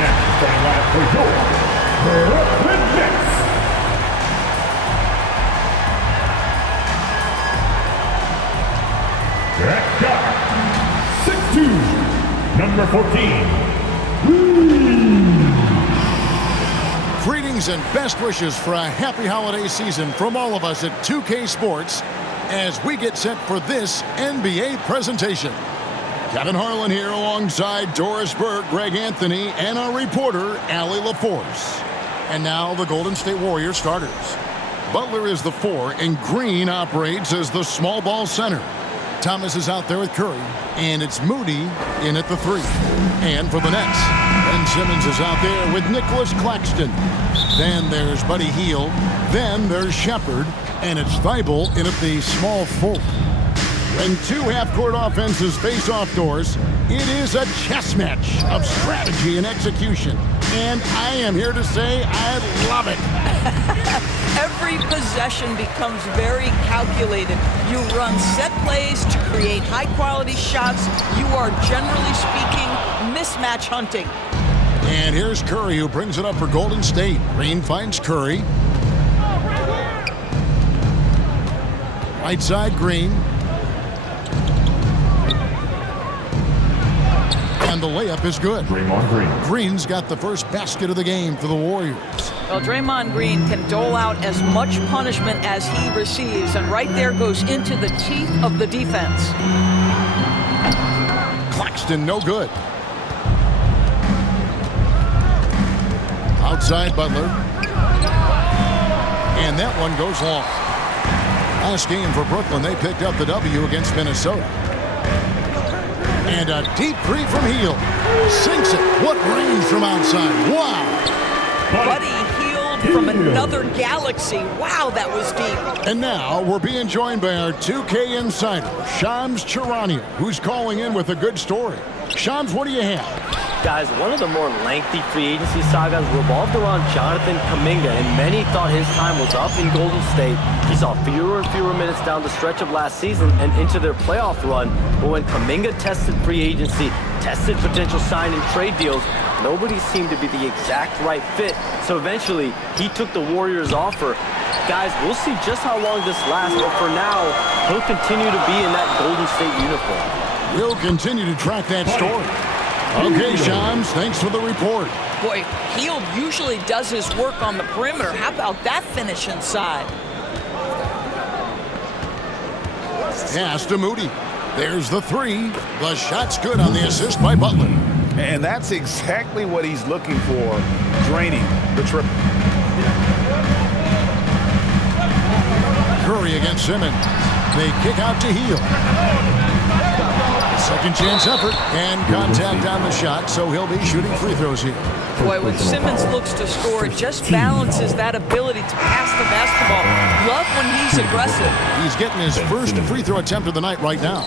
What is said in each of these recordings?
Now, starting line for your Brooklyn Nets. At guard, 6'2", number 14. Greetings and best wishes for a happy holiday season from all of us at 2K Sports as we get set for this NBA presentation. Kevin Harlan here alongside Doris Burke, Greg Anthony, and our reporter, Allie LaForce. And now the Golden State Warriors starters. Butler is the 4, and Green operates as the small ball center. Thomas is out there with Curry, and it's Moody in at the 3. And for the Nets, Ben Simmons is out there with Nicholas Claxton. Then there's Buddy Hield. Then there's Shepard, and it's Thibault in at the small forward. When two half-court offenses face off doors, it is a chess match of strategy and execution. And I am here to say I love it. Every possession becomes very calculated. You run set plays to create high-quality shots. You are, generally speaking, mismatch hunting. And here's Curry, who brings it up for Golden State. Green finds Curry. Right side, Green. And the layup is good. Draymond Green. Green's got the first basket of the game for the Warriors. Well, Draymond Green can dole out as much punishment as he receives, and right there goes into the teeth of the defense. Claxton, no good. Outside Butler. And that one goes long. Last game for Brooklyn, they picked up the W against Minnesota. And a deep three from Hield. Sinks it. What range from outside. Wow. Buddy Hield from another galaxy. Wow, that was deep. And now we're being joined by our 2K insider, Shams Charania, who's calling in with a good story. Shams, what do you have? Guys, one of the more lengthy free agency sagas revolved around Jonathan Kuminga, and many thought his time was up in Golden State. He saw fewer and fewer minutes down the stretch of last season and into their playoff run. But when Kuminga tested free agency, tested potential sign and trade deals, nobody seemed to be the exact right fit. So eventually, he took the Warriors' offer. Guys, we'll see just how long this lasts, but for now, he'll continue to be in that Golden State uniform. We'll continue to track that story. Okay, Shams, thanks for the report. Boy, Hield usually does his work on the perimeter. How about that finish inside? Pass to Moody. There's the 3. The shot's good on the assist by Butler. And that's exactly what he's looking for, draining the triple. Curry against Simmons. They kick out to Hield. Second chance effort and contact on the shot, so he'll be shooting free throws here. Boy, when Simmons looks to score, it just balances that ability to pass the basketball. Love when he's aggressive. He's getting his first free throw attempt of the night right now.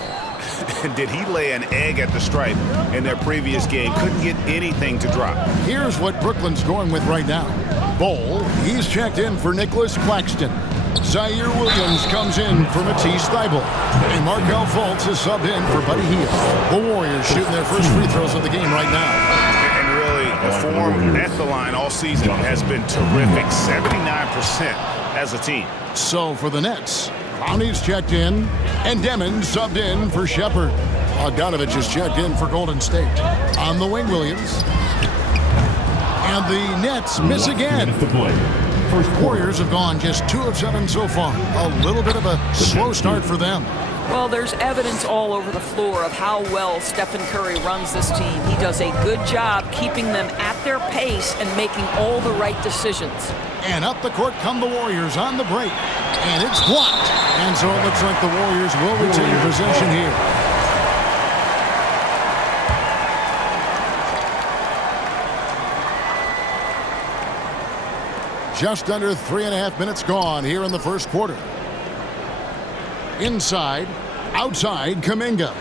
Did he lay an egg at the stripe in their previous game? Couldn't get anything to drop. Here's what Brooklyn's going with right now. Bol, he's checked in for Nicholas Claxton. Zaire Williams comes in for Matisse Thybulle. And Markelle Fultz is subbed in for Buddy Hield. The Warriors shooting their first free throws of the game right now. And really, the form at the line all season has been terrific. 79% as a team. So for the Nets, Brownie's checked in, and Demon subbed in for Shepard. Bogdanovich is checked in for Golden State. On the wing, Williams. And the Nets miss again. Warriors have gone just 2 of 7 so far. A little bit of a slow start for them. Well, there's evidence all over the floor of how well Stephen Curry runs this team. He does a good job keeping them at their pace and making all the right decisions. And up the court come the Warriors on the break. And it's blocked. And so it looks like the Warriors will retain possession here. Just under 3.5 minutes gone here in the first quarter. Inside, outside, Kuminga.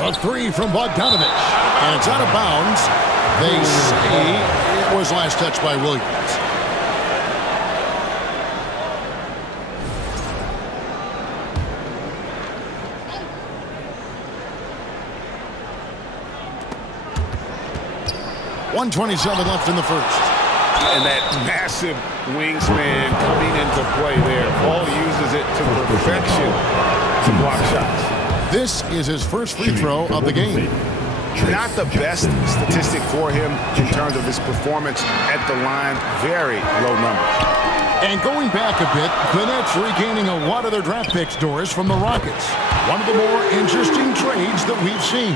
A 3 from Bogdanovich. And it's out of bounds. They say it was last touched by Williams. 1:27 left in the first. And that massive wingspan coming into play there. Paul uses it to perfection to block shots. This is his first free throw of the game. Not the best statistic for him in terms of his performance at the line. Very low number. And going back a bit, the Nets regaining a lot of their draft picks, Doris, from the Rockets. One of the more interesting trades that we've seen.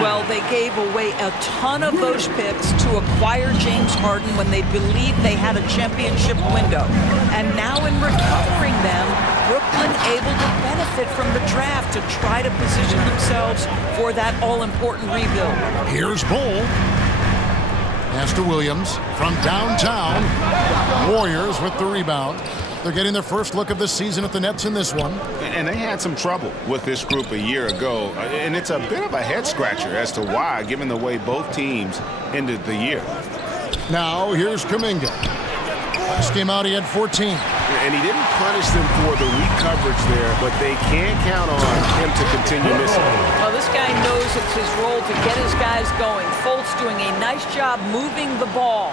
Well, they gave away a ton of those picks to acquire James Harden when they believed they had a championship window. And now in recovering them, Brooklyn able to benefit from the draft to try to position themselves for that all-important rebuild. Here's Bull. Pass to Williams from downtown. Warriors with the rebound. They're getting their first look of the season at the Nets in this one. And they had some trouble with this group a year ago. And it's a bit of a head-scratcher as to why, given the way both teams ended the year. Now, here's Kuminga. Last game out, he had 14. And he didn't punish them for the weak coverage there, but they can't count on him to continue missing. Well, this guy knows it's his role to get his guys going. Fultz doing a nice job moving the ball.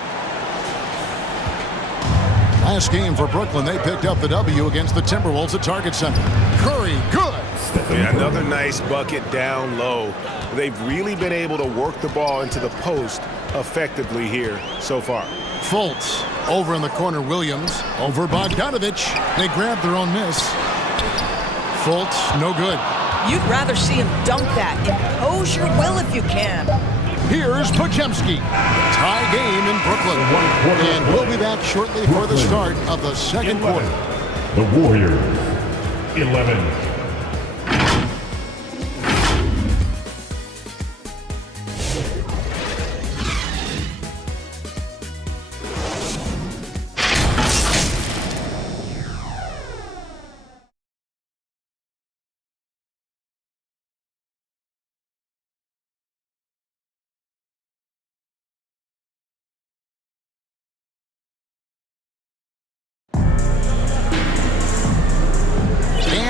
Last game for Brooklyn, they picked up the W against the Timberwolves at Target Center. Curry, good. Yeah, another nice bucket down low. They've really been able to work the ball into the post effectively here so far. Fultz over in the corner. Williams over Bogdanovic. They grabbed their own miss. Fultz, no good. You'd rather see him dunk that. Impose your will if you can. Here's Podziemski. Tie game in Brooklyn. And we'll be back shortly for the start of the second quarter. The Warriors, 11.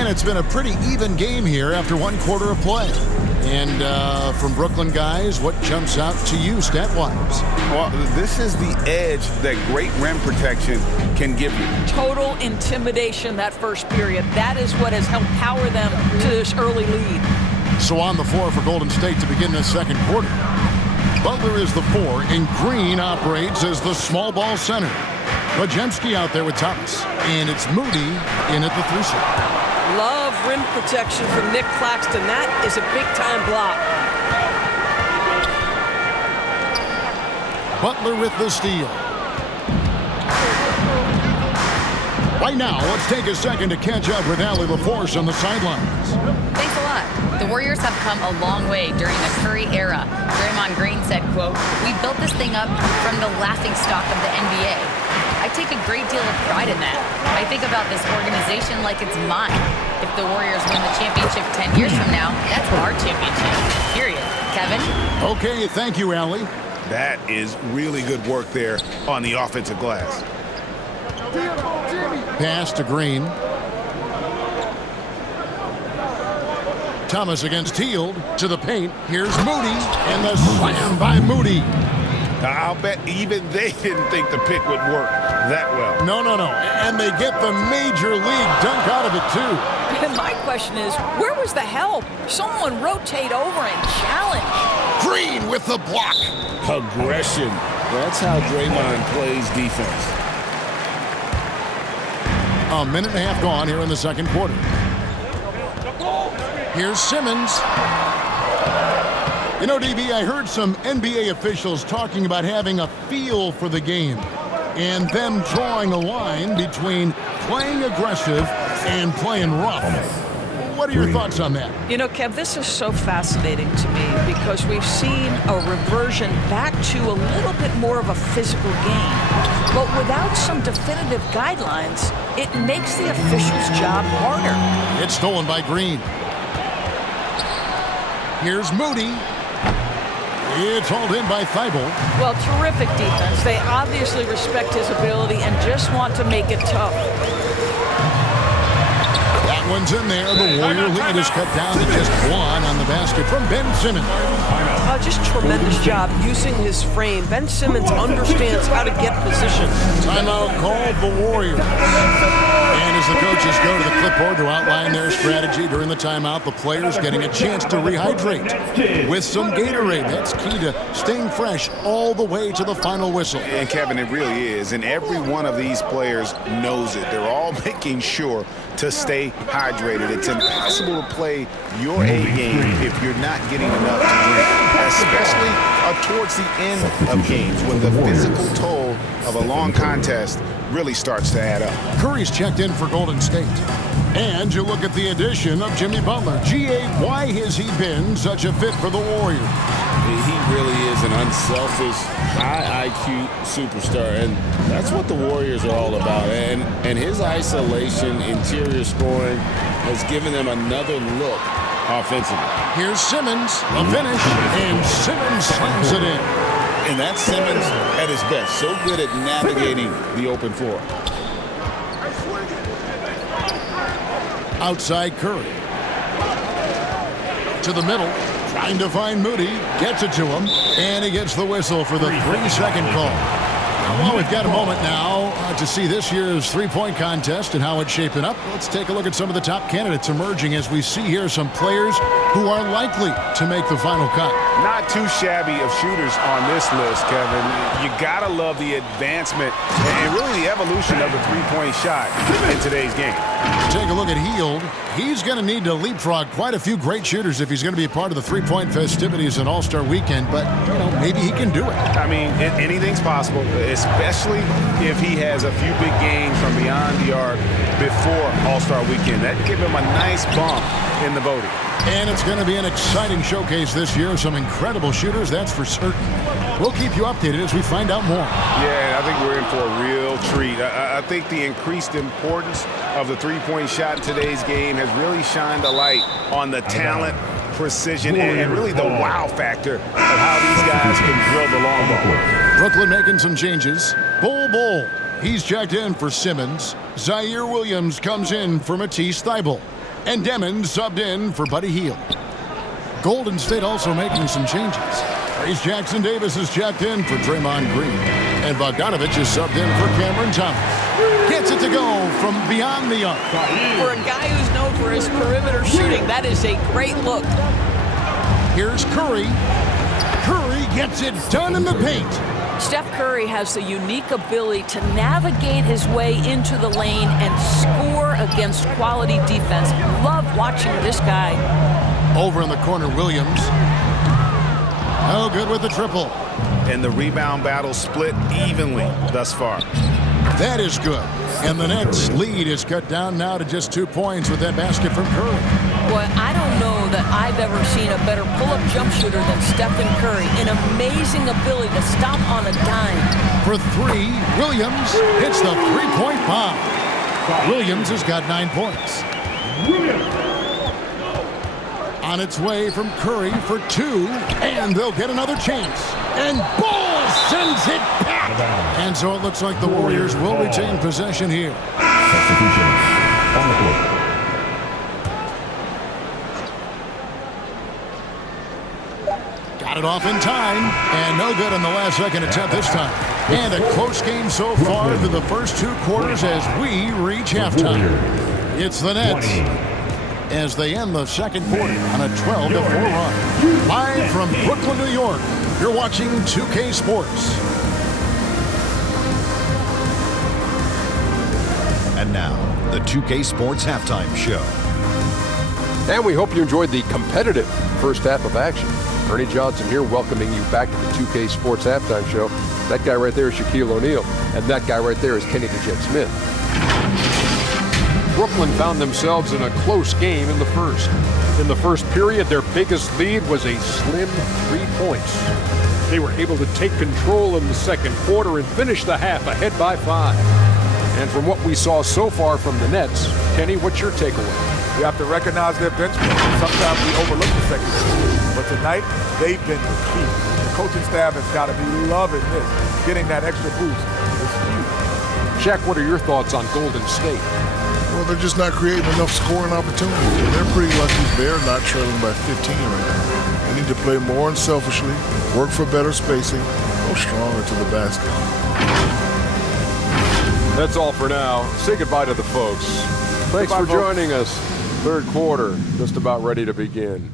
It's been a pretty even game here after one quarter of play. And from Brooklyn guys, what jumps out to you stat-wise? Well, this is the edge that great rim protection can give you. Total intimidation that first period. That is what has helped power them to this early lead. So on the floor for Golden State to begin this second quarter. Butler is the 4, and Green operates as the small ball center. Podziemski out there with Thomas. And it's Moody in at the 3 slot. Love rim protection from Nick Claxton. That is a big-time block. Butler with the steal. Right now, let's take a second to catch up with Allie LaForce on the sidelines. Thanks a lot. The Warriors have come a long way during the Curry era. Draymond Green said, quote, "We built this thing up from the laughingstock of the NBA. I take a great deal of pride in that. I think about this organization like it's mine. If the Warriors win the championship 10 years from now, that's our championship. Period." Kevin? Okay, thank you, Allie. That is really good work there on the offensive glass. Pass to Green. Thomas against Hield to the paint. Here's Moody, and the slam by Moody. I'll bet even they didn't think the pick would work that well. No. And they get the major league dunk out of it, too. And my question is, where was the help? Someone rotate over and challenge. Green with the block. Aggression. That's how Draymond plays defense. A minute and a half gone here in the second quarter. Here's Simmons. You know, DB, I heard some NBA officials talking about having a feel for the game and them drawing a line between playing aggressive and playing rough. What are your thoughts on that? You know, Kev, this is so fascinating to me because we've seen a reversion back to a little bit more of a physical game. But without some definitive guidelines, it makes the official's job harder. It's stolen by Green. Here's Moody. It's hauled in by Thibault. Well, terrific defense. They obviously respect his ability and just want to make it tough. That one's in there. The Warrior lead is cut down to just 1 on the basket from Ben Simmons. Just tremendous job using his frame. Ben Simmons understands how to get position. Timeout called the Warriors. And as the coaches go to the clipboard to outline their strategy during the timeout, the players getting a chance to rehydrate with some Gatorade. That's key to staying fresh all the way to the final whistle. And Kevin, it really is. And every one of these players knows it. They're all making sure to stay hydrated. It's impossible to play your A game if you're not getting enough to drink, especially towards the end of games when the physical toll of a long contest really starts to add up. Curry's checked in for Golden State. And you look at the addition of Jimmy Butler. G.A., why has he been such a fit for the Warriors? He really is an unselfish, high IQ superstar, and that's what the Warriors are all about. And his isolation, interior scoring has given them another look offensively. Here's Simmons, a finish, and Simmons slams it in. And that's Simmons at his best, so good at navigating the open floor. Outside Curry. To the middle, trying to find Moody, gets it to him, and he gets the whistle for the 3-second call. Well, we've got a moment now to see this year's three-point contest and how it's shaping up. Let's take a look at some of the top candidates emerging as we see here some players who are likely to make the final cut. Not too shabby of shooters on this list, Kevin. You gotta love the advancement and really the evolution of the three-point shot in today's game. Take a look at Hield. He's going to need to leapfrog quite a few great shooters if he's going to be a part of the three-point festivities in All-Star Weekend, but, you know, maybe he can do it. I mean, anything's possible, especially if he has a few big games from beyond the arc before All-Star Weekend. That'd give him a nice bump in the voting. And it's going to be an exciting showcase this year. Some incredible shooters, that's for certain. We'll keep you updated as we find out more. Yeah, I think we're in for a real treat. I think the increased importance of the three-point shot in today's game has really shined a light on the talent, precision, and really the wow factor of how these guys can drill the long ball. Brooklyn making some changes. Bull. He's checked in for Simmons. Zaire Williams comes in for Matisse Thybulle. And Demons subbed in for Buddy Hield. Golden State also making some changes. Trace Jackson Davis is checked in for Draymond Green. And Bogdanovich is subbed in for Cameron Thomas. Gets it to go from beyond the arc. For a guy who's known for his perimeter shooting, that is a great look. Here's Curry. Curry gets it done in the paint. Steph Curry has the unique ability to navigate his way into the lane and score against quality defense. Love watching this guy. Over in the corner, Williams. Oh, good with the triple. And the rebound battle split evenly thus far. That is good. And the Nets' lead is cut down now to just 2 points with that basket from Curry. Boy, I don't know that I've ever seen a better pull-up jump shooter than Stephen Curry. An amazing ability to stop on a dime. For three, Williams hits the three-point bomb. Williams has got 9 points. On its way from Curry for 2, and they'll get another chance. And Ball sends it back. And so it looks like the Warriors will retain possession here. Substitutions on the court. Got it off in time, and no good on the last second attempt this time. And a close game so far through the first 2 quarters as we reach halftime. It's the Nets as they end the second quarter on a 12-4 run. Live from Brooklyn, New York, you're watching 2K Sports. And now, the 2K Sports Halftime Show. And we hope you enjoyed the competitive first half of action. Ernie Johnson here welcoming you back to the 2K Sports Halftime Show. That guy right there is Shaquille O'Neal, and that guy right there is Kenny the Jet Smith. Brooklyn found themselves in a close game in the first. In the first period, their biggest lead was a slim 3 points. They were able to take control in the second quarter and finish the half ahead by 5. And from what we saw so far from the Nets, Kenny, what's your takeaway? You have to recognize their bench players. Sometimes we overlook the second quarter. But tonight, they've been the key. The coaching staff has got to be loving this. Getting that extra boost is huge. Shaq, what are your thoughts on Golden State? Well, they're just not creating enough scoring opportunities. They're pretty lucky they're not trailing by 15 right now. And need to play more unselfishly, work for better spacing, go stronger to the basket. That's all for now. Say goodbye to the folks. Thanks for joining us. Third quarter, just about ready to begin.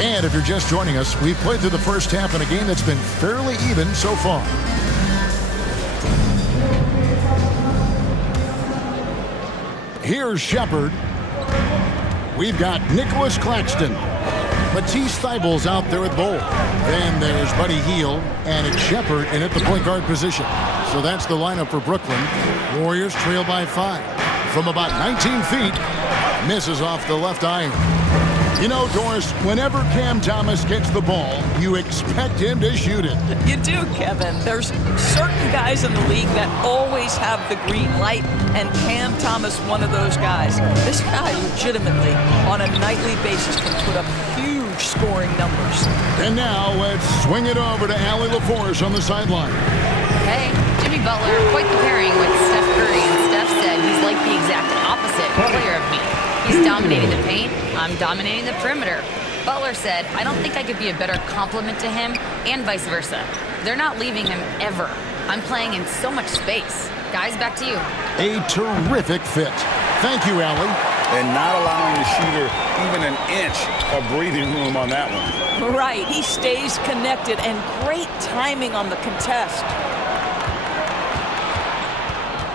And if you're just joining us, we've played through the first half in a game that's been fairly even so far. Here's Shepard. We've got Nicholas Claxton. Matisse Thybulle's out there at Bowl. Then there's Buddy Hield, and it's Shepard in at the point guard position. So that's the lineup for Brooklyn. Warriors trail by 5. From about 19 feet, misses off the left iron. You know, Doris, whenever Cam Thomas gets the ball, you expect him to shoot it. You do, Kevin. There's certain guys in the league that always have the green light, and Cam Thomas, one of those guys. This guy legitimately, on a nightly basis, can put up huge scoring numbers. And now let's swing it over to Allie LaForce on the sideline. Hey, Jimmy Butler, quite the pairing with Steph Curry, and Steph said he's like the exact opposite player of me. He's dominating the paint, I'm dominating the perimeter. Butler said, I don't think I could be a better complement to him, and vice versa. They're not leaving him ever. I'm playing in so much space. Guys, back to you. A terrific fit. Thank you, Allie. And not allowing the shooter even an inch of breathing room on that one. Right, he stays connected, and great timing on the contest.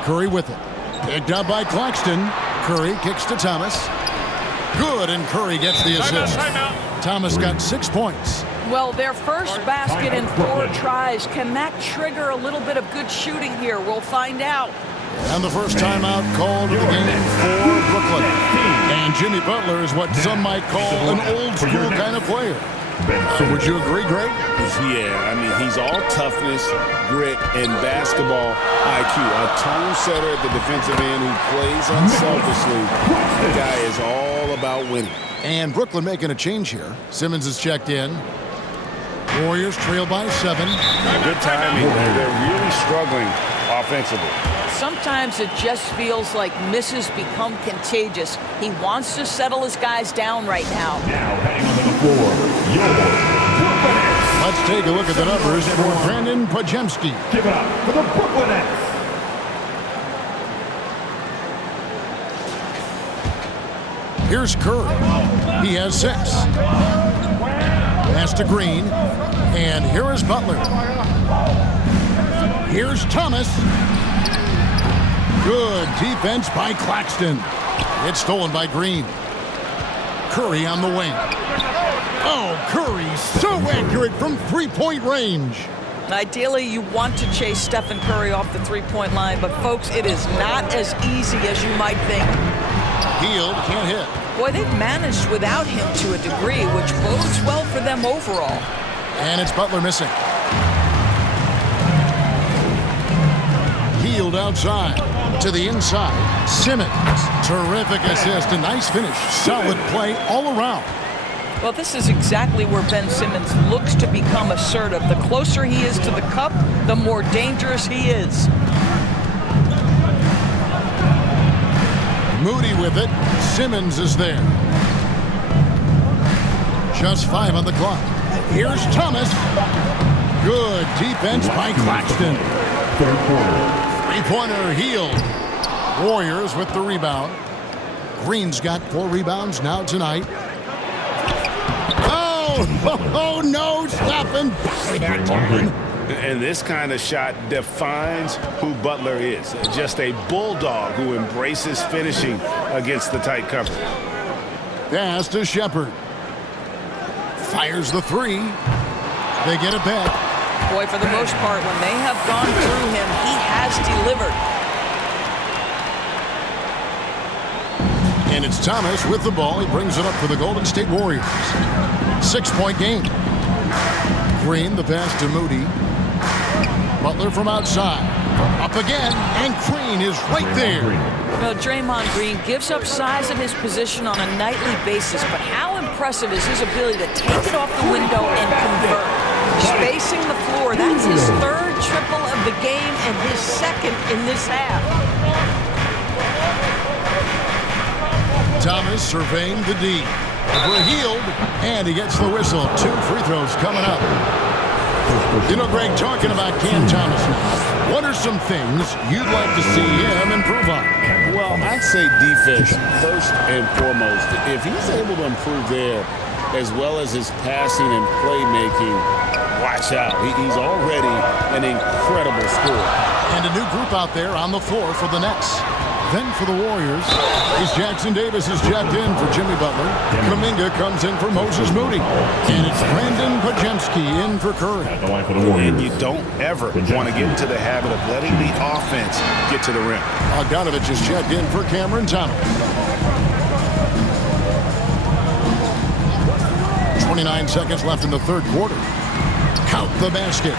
Curry with it. Picked up by Claxton. Curry kicks to Thomas. Good, and Curry gets the assist. Thomas got 6 points. Well, their first basket in 4 tries. Can that trigger a little bit of good shooting here? We'll find out. And the first timeout called of the game for Brooklyn. And Jimmy Butler is what some might call an old-school kind of player. Would you agree, Greg? Yeah, I mean, he's all toughness, grit, and basketball IQ. A tone setter at the defensive end who plays unselfishly. The guy is all about winning. And Brooklyn making a change here. Simmons is checked in. Warriors trail by 7. Good timing. They're really struggling offensively. Sometimes it just feels like misses become contagious. He wants to settle his guys down right now. Now heading onto the floor, your Brooklyn Nets. Let's take a look at the numbers for Brandon Podziemski. Give it up for the Brooklyn Nets. Here's Curry. He has 6. Pass to Green. And here is Butler. Here's Thomas. Good defense by Claxton. It's stolen by Green. Curry on the wing. Oh, Curry so accurate from three-point range. Ideally, you want to chase Stephen Curry off the three-point line, but folks, it is not as easy as you might think. Hield can't hit. Boy, they've managed without him to a degree, which bodes well for them overall. And it's Butler missing. Hield outside to the inside. Simmons, terrific assist, a nice finish. Solid play all around. Well, this is exactly where Ben Simmons looks to become assertive. The closer he is to the cup, the more dangerous he is. Moody with it. Simmons is there. Just 5 on the clock. Here's Thomas. Good defense by Claxton. Third quarter. Three-pointer Hield. Warriors with the rebound. Green's got 4 rebounds now tonight. Oh, no, stopping. And this kind of shot defines who Butler is. Just a bulldog who embraces finishing against the tight cover. Pass to Shepard. Fires the 3. They get it back. Boy, for the most part, when they have gone through him, he has delivered. And it's Thomas with the ball. He brings it up for the Golden State Warriors. 6-point game. Green, the pass to Moody. Butler from outside. Up again, and Green is right there. Well, Draymond Green gives up size at his position on a nightly basis, but how impressive is his ability to take it off the window and convert? spacing the floor. That's his third triple of the game and his second in this half. Thomas surveying the D. Healed, and he gets the whistle. 2 free throws coming up. You know, Greg, talking about Cam Thomas now, what are some things you'd like to see him improve on? Well, I'd say defense first and foremost. If he's able to improve there, as well as his passing and playmaking, watch out. He's already an incredible scorer. And a new group out there on the floor for the Nets. Then for the Warriors, as Jackson Davis is checked in for Jimmy Butler. Kuminga comes in for Moses Moody. And it's Brandon Podziemski in for Curry. And you don't ever want to get into the habit of letting the offense get to the rim. Bogdanovich is checked in for Cameron Thomas. 29 seconds left in the third quarter. Count the basket.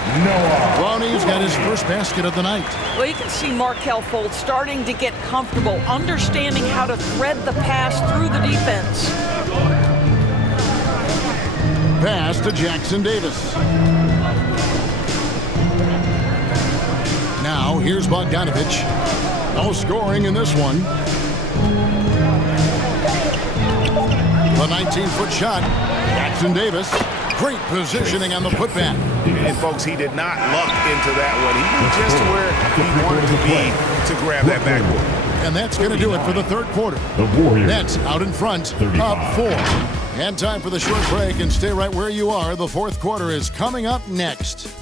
Brownie's got his first basket of the night. Well, you can see Markelle Fultz starting to get comfortable, understanding how to thread the pass through the defense. Pass to Jackson Davis. Now, here's Bogdanovich. No scoring in this one. The 19-foot shot. Jackson Davis. Great positioning on the putback. And, folks, he did not luck into that one. He was just where he wanted to be to grab that backboard. And that's going to do it for the third quarter. Nets out in front, up 4. And time for the short break, and stay right where you are. The fourth quarter is coming up next.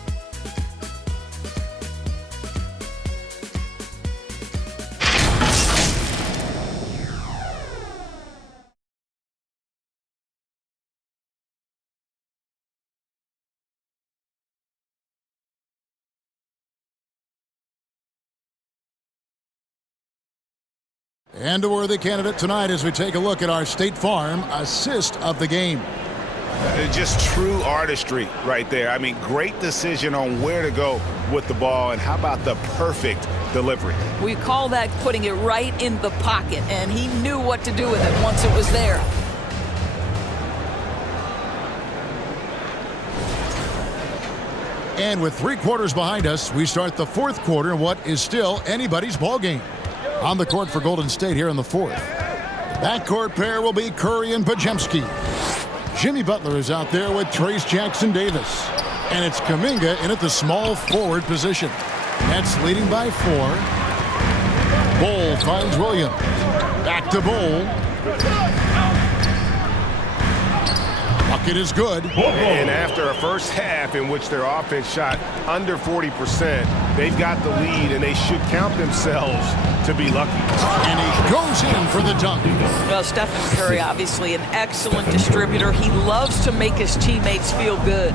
And a worthy candidate tonight as we take a look at our State Farm assist of the game. Just true artistry right there. I mean, great decision on where to go with the ball, and how about the perfect delivery? We call that putting it right in the pocket, and he knew what to do with it once it was there. And with 3 quarters behind us, we start the fourth quarter in what is still anybody's ball game. On the court for Golden State here in the fourth. The backcourt pair will be Curry and Podziemski. Jimmy Butler is out there with Trayce Jackson Davis. And it's Kuminga in at the small forward position. Nets leading by 4. Bol finds Williams. Back to Bol. Bucket is good. And after a first half in which their offense shot under 40%, they've got the lead, and they should count themselves to be lucky. And he goes in for the dunk. Well, Stephen Curry, obviously an excellent distributor. He loves to make his teammates feel good.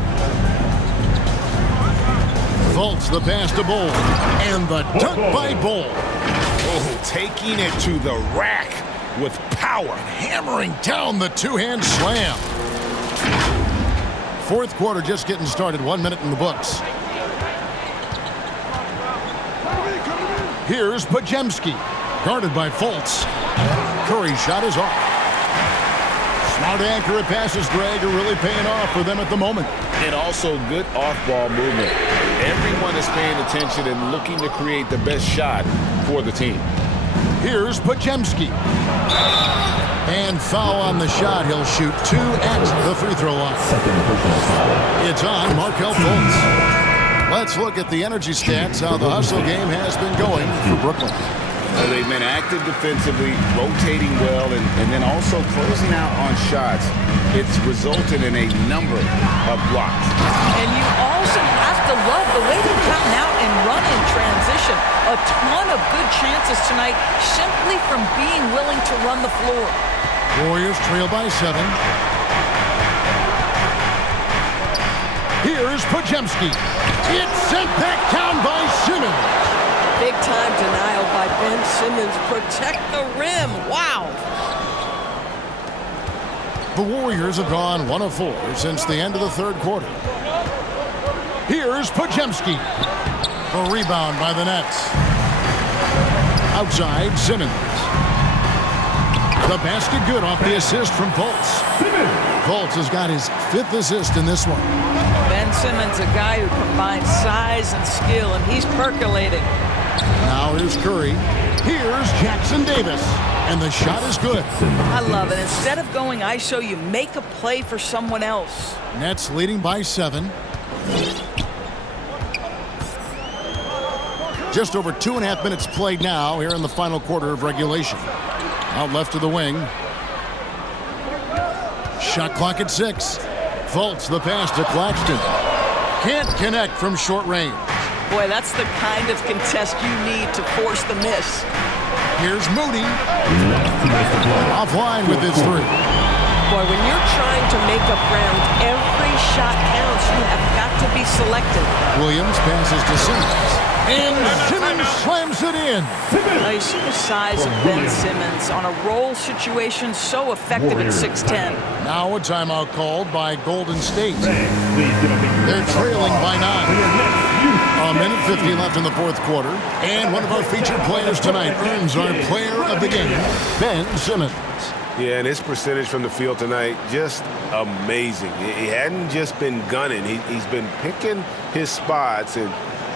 Fultz the pass to Bol. And the dunk by Bol. Oh, taking it to the rack with power. Hammering down the two-hand slam. Fourth quarter just getting started. 1 minute in the books. Here's Podziemski. Guarded by Fultz. Curry's shot is off. Smart, accurate passes, Greg, are really paying off for them at the moment. And also good off-ball movement. Everyone is paying attention and looking to create the best shot for the team. Here's Podziemski. And foul on the shot. He'll shoot 2 at the free throw line. It's on Markelle Fultz. Let's look at the energy stats, how the hustle game has been going for Brooklyn. They've been active defensively, rotating well, and then also closing out on shots. It's resulted in a number of blocks. And you also have to love the way they come out and run in transition. A ton of good chances tonight simply from being willing to run the floor. Warriors trail by 7. Here's Podziemski. It's sent back down by Simmons. Big time denial by Ben Simmons. Protect the rim. Wow. The Warriors have gone 1 of 4 since the end of the third quarter. Here's Podziemski. A rebound by the Nets. Outside, Simmons. The basket good off the assist from Fultz. Fultz has got his 5th assist in this one. Ben Simmons, a guy who combines size and skill, and he's percolating. Now here's Curry. Here's Jackson Davis. And the shot is good. I love it. Instead of going ISO, you make a play for someone else. Nets leading by 7. Just over 2.5 minutes played now here in the final quarter of regulation. Out left to the wing. Shot clock at 6. Fultz the pass to Claxton. Can't connect from short range. Boy, that's the kind of contest you need to force the miss. Here's Moody. Offline with his 3. Boy, when you're trying to make up ground, every shot counts. You have got to be selective. Williams passes to Simmons. And Simmons slams it in. Now you see the size of Ben Simmons on a roll situation, so effective at 6'10". Now a timeout called by Golden State. They're trailing by 9. A minute 15 left in the 4th quarter. And one of our featured players tonight earns our player of the game, Ben Simmons. Yeah, and his percentage from the field tonight, just amazing. He hadn't just been gunning. He's been picking his spots, and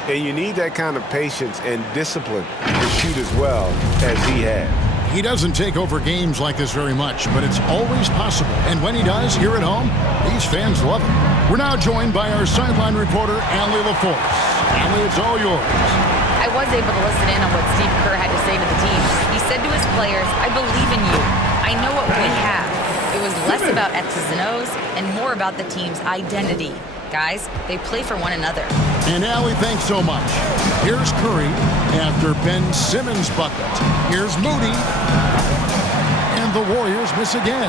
you need that kind of patience and discipline to shoot as well as he has. He doesn't take over games like this very much, but it's always possible. And when he does, here at home, these fans love him. We're now joined by our sideline reporter, Allie LaForce. Allie, it's all yours. I was able to listen in on what Steve Kerr had to say to the team. He said to his players, "I believe in you. I know what we have." It was less about X's and O's and more about the team's identity. Guys, they play for one another. And Allie, thanks so much. Here's Curry after Ben Simmons' bucket. Here's Moody. And the Warriors miss again.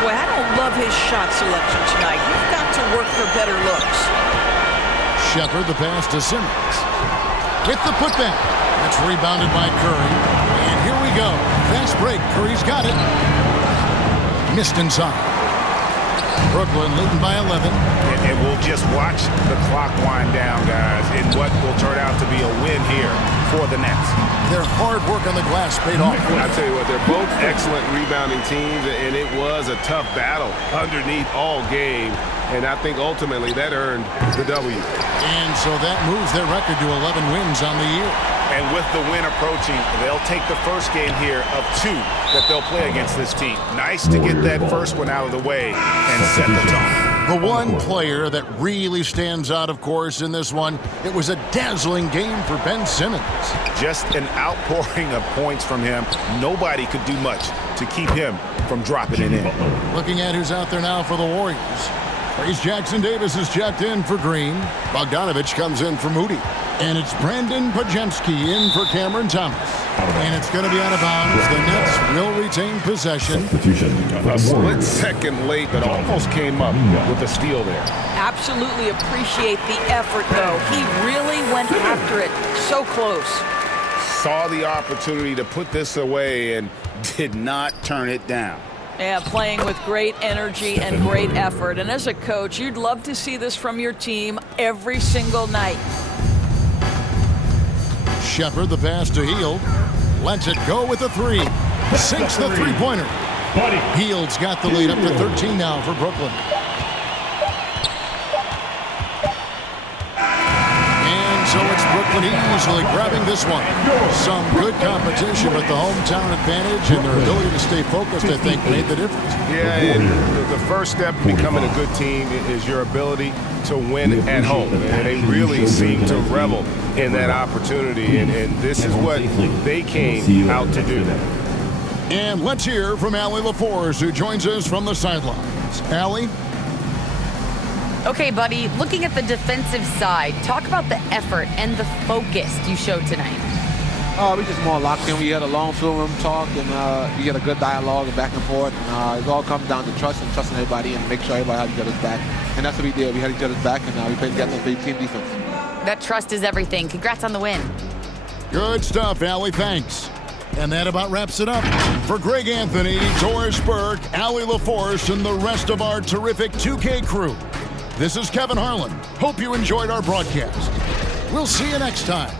Boy, I don't love his shot selection tonight. You've got to work for better looks. Shepard the pass to Simmons. With the putback. That's rebounded by Curry. And here we go. Fast break. Curry's got it. Missed inside. Brooklyn leading by 11. And we'll just watch the clock wind down, guys, in what will turn out to be a win here for the Nets. Their hard work on the glass paid off. I tell you what, they're both excellent rebounding teams, and it was a tough battle underneath all game. And I think ultimately that earned the W. And so that moves their record to 11 wins on the year. And with the win approaching, they'll take the first game here of 2 that they'll play against this team. Nice to get that first one out of the way and set the tone. The one player that really stands out, of course, in this one, it was a dazzling game for Ben Simmons. Just an outpouring of points from him. Nobody could do much to keep him from dropping it in. Looking at who's out there now for the Warriors. Trace Jackson Davis is checked in for Green. Bogdanovich comes in for Moody. And it's Brandon Podziemski in for Cameron Thomas. And it's going to be out of bounds. The Nets will retain possession. A split second late, but almost came up with a steal there. Absolutely appreciate the effort, though. He really went after it. So close. Saw the opportunity to put this away and did not turn it down. Yeah, playing with great energy and great effort. And as a coach, you'd love to see this from your team every single night. Shepard the pass to Hield. Lets it go with a 3. Sinks the three-pointer. Hield's got the lead up to 13 now for Brooklyn. And so it's Brooklyn easily grabbing this one. Some good competition with the hometown advantage and their ability to stay focused, I think, made the difference. Yeah, and the first step to becoming a good team is your ability to win at home. And they really seem to revel in that opportunity, and this is what they came out to do. And let's hear from Allie LaForce, who joins us from the sidelines. Allie? Okay, buddy, looking at the defensive side, talk about the effort and the focus you showed tonight. We just more locked in. We had a long film room talk, and we had a good dialogue and back and forth. And it all comes down to trust and trusting everybody and make sure everybody has each other's back. And that's what we did. We had each other's back, and we played together and played team defense. That trust is everything. Congrats on the win. Good stuff, Allie. Thanks. And that about wraps it up. For Greg Anthony, Doris Burke, Allie LaForce, and the rest of our terrific 2K crew, this is Kevin Harlan. Hope you enjoyed our broadcast. We'll see you next time.